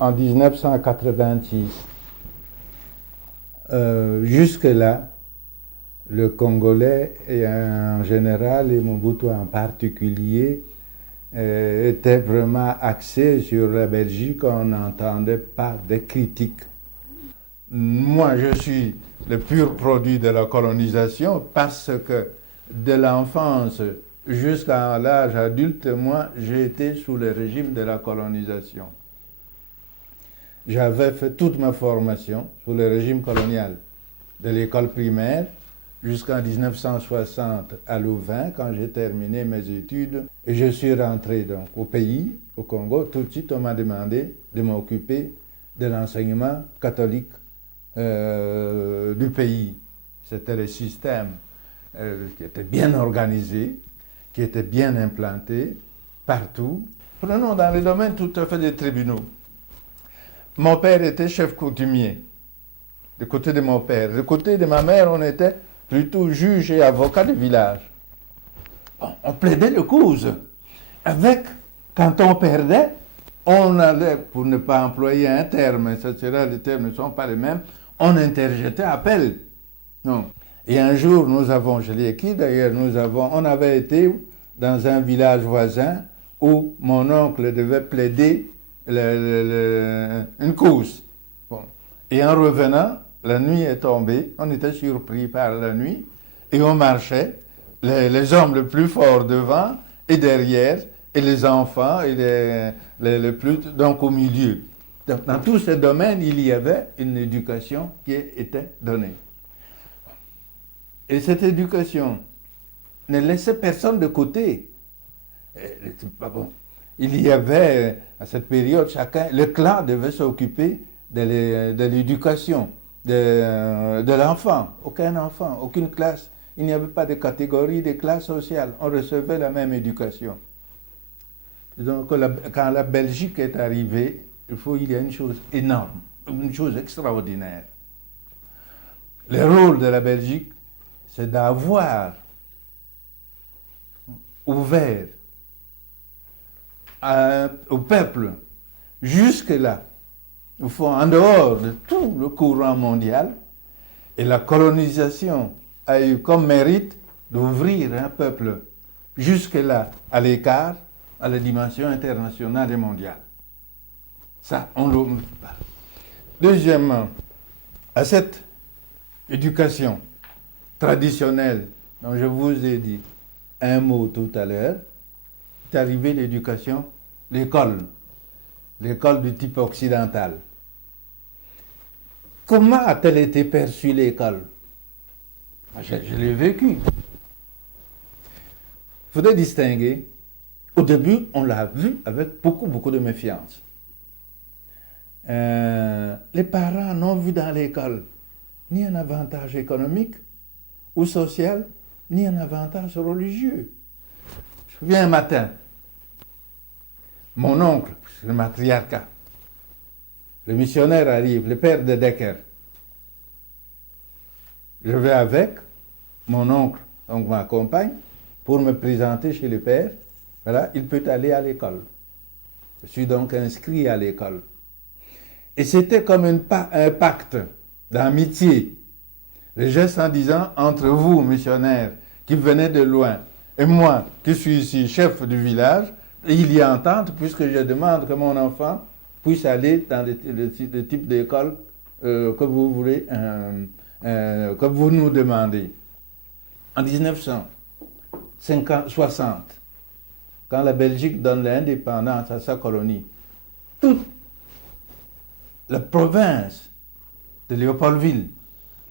en 1986. Jusque-là, le Congolais et en général, et Mobutu en particulier, était vraiment axé sur la Belgique. On n'entendait pas de critiques. Moi, je suis le pur produit de la colonisation parce que de l'enfance jusqu'à l'âge adulte, moi, j'ai été sous le régime de la colonisation. J'avais fait toute ma formation sous le régime colonial, de l'école primaire jusqu'en 1960 à Louvain, quand j'ai terminé mes études. Et je suis rentré donc au pays, au Congo. Tout de suite, on m'a demandé de m'occuper de l'enseignement catholique du pays. C'était le système qui était bien organisé, qui était bien implanté partout. Prenons dans les domaines tout à fait des tribunaux. Mon père était chef coutumier, du côté de mon père. Du côté de ma mère, on était plutôt juge et avocat de village. Bon, on plaidait le cause. Quand on perdait, on allait, pour ne pas employer un terme, les termes ne sont pas les mêmes, on interjetait appel. Non. Et un jour, je l'ai écrit d'ailleurs, on avait été dans un village voisin où mon oncle devait plaider une cause. Bon. Et en revenant, la nuit est tombée, on était surpris par la nuit, et on marchait, les hommes les plus forts devant et derrière, et les enfants, et les plus, donc au milieu. Donc, dans tous ces domaines, il y avait une éducation qui était donnée. Et cette éducation ne laissait personne de côté. Bon. Il y avait, à cette période, le clan devait s'occuper de l'éducation de l'enfant. Aucun enfant, aucune classe. Il n'y avait pas de catégorie, de classe sociale. On recevait la même éducation. Donc, quand la Belgique est arrivée, il y a une chose énorme, une chose extraordinaire. Le rôle de la Belgique, c'est d'avoir ouvert au peuple, jusque-là, en dehors de tout le courant mondial, et la colonisation a eu comme mérite d'ouvrir un peuple jusque-là à l'écart à la dimension internationale et mondiale. Ça, on l'oublie pas. Deuxièmement, à cette éducation traditionnelle dont je vous ai dit un mot tout à l'heure, est arrivée l'éducation, l'école du type occidental. Comment a-t-elle été perçue l'école? Je l'ai vécue. Il faudrait distinguer. Au début, on l'a vu avec beaucoup de méfiance. Les parents n'ont vu dans l'école ni un avantage économique ou social, ni un avantage religieux. Je me souviens un matin, mon oncle, c'est le matriarcat, le missionnaire arrive, le père de Decker. Je vais avec, mon oncle donc m'accompagne pour me présenter chez le père. Voilà, il peut aller à l'école. Je suis donc inscrit à l'école. Et c'était comme un pacte d'amitié. Le geste en disant, entre vous, missionnaires, qui venez de loin, et moi, qui suis ici, chef du village, il y a entente, puisque je demande que mon enfant puisse aller dans le type d'école que vous voulez, que vous nous demandez. En 1960, quand la Belgique donne l'indépendance à sa colonie, toute la province de Léopoldville,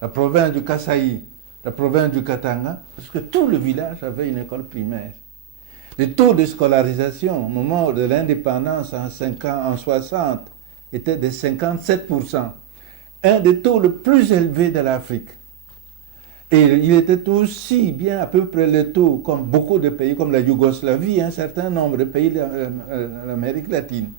la province du Kasaï, la province du Katanga, parce que tout le village avait une école primaire. Le taux de scolarisation au moment de l'indépendance en 60 était de 57%, un des taux les plus élevés de l'Afrique. Et il était aussi bien à peu près le taux comme beaucoup de pays, comme la Yougoslavie, un certain nombre de pays de l'Amérique latine.